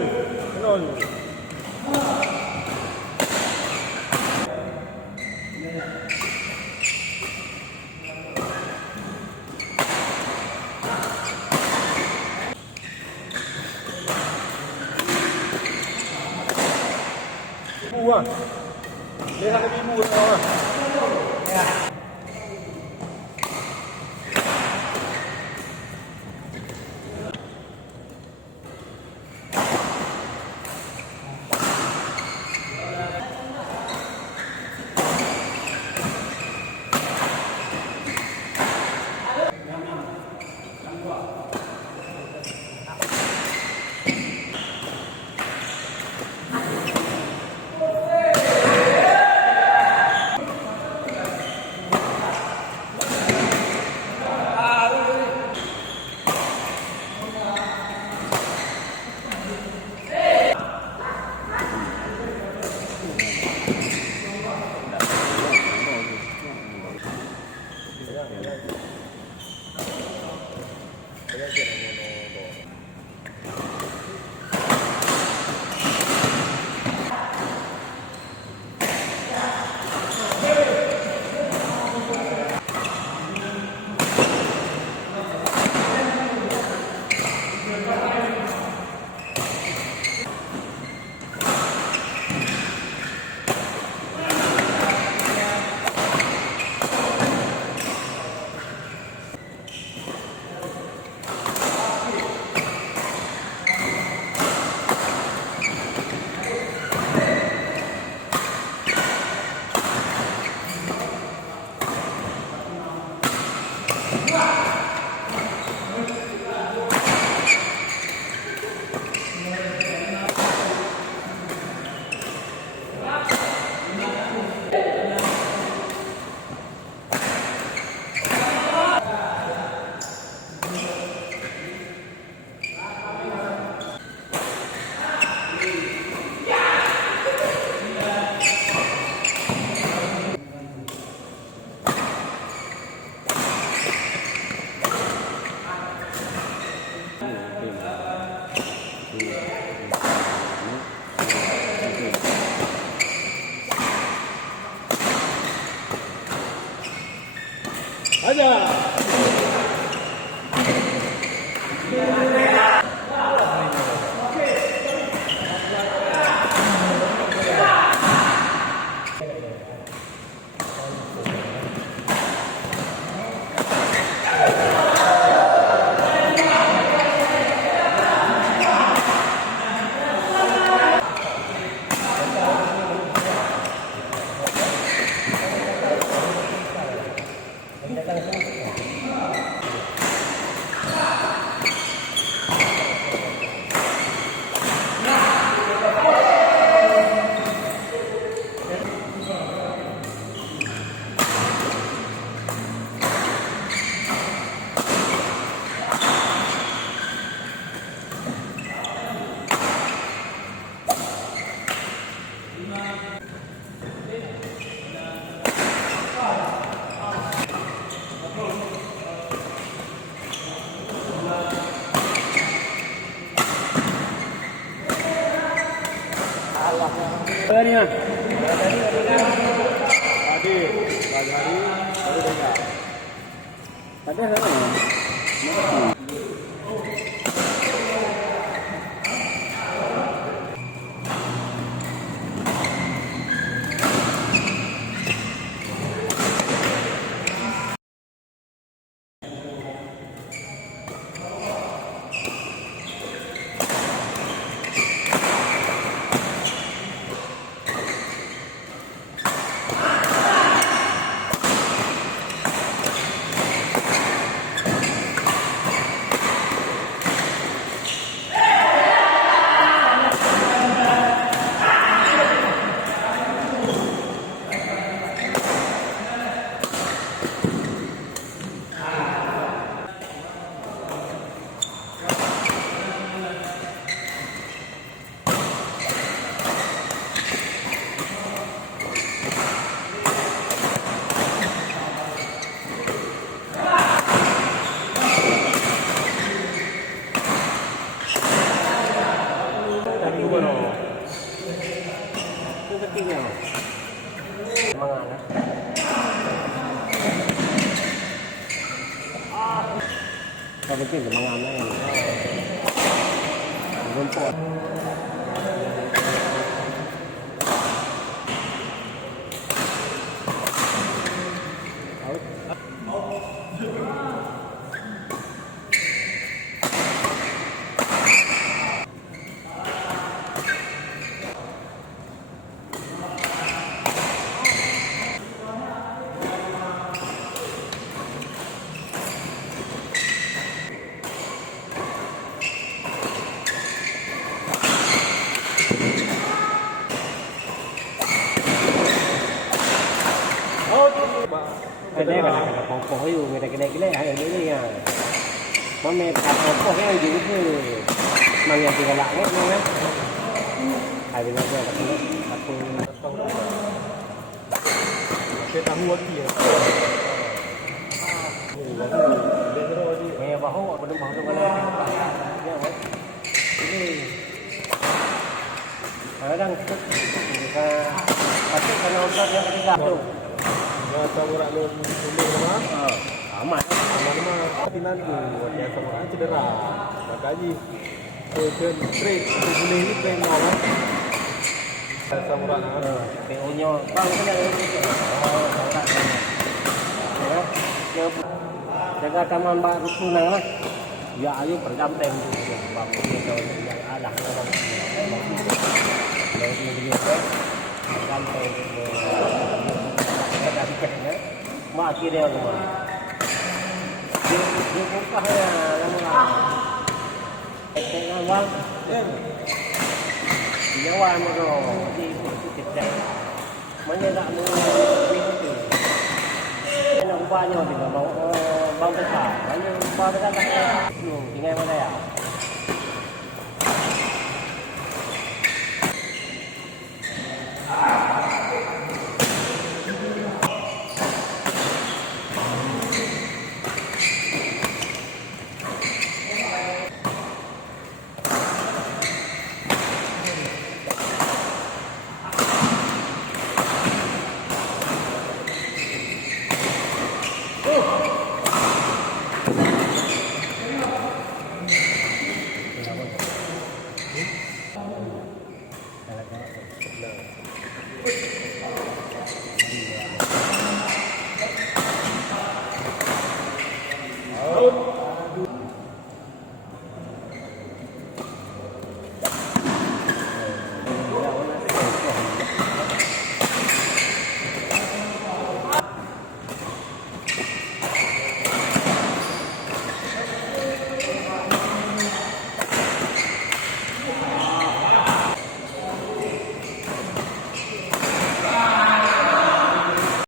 kenal. Ibu ah. Lihat ada ibu ah. Ya. Aja. Tadi, pagi hari baru dengar. Tadi sana. penting semangatnya ini. Rumput. Cái đấy là cóอยู่người ta cái này hay là cái gì à mà mẹ có cái gì chứ mà nhà thì là lạ hết luôn á hay vì nó là cái tahu lagi ya. Nghe bahu apa tu bahu tu kalau ya weh ini kadang kita pasti kalau orang yang ketiga tu Ya samurai lu dulu mah. aman Mana tinan tu dia samurai cedera. Makanya turun straight boleh ni train mau lah. Samurai PO-nya bang kena jaga taman baru tunang lah ya ayo berdamping bang yang ada orang dari dia berdamping berdampingnya mak kira rumah dia buka ya lama tengah bang dia wan mo di tidak mana nak mau itu nak ubahnya tidak mau bang besar mana ubah besar tak tinggal mana ya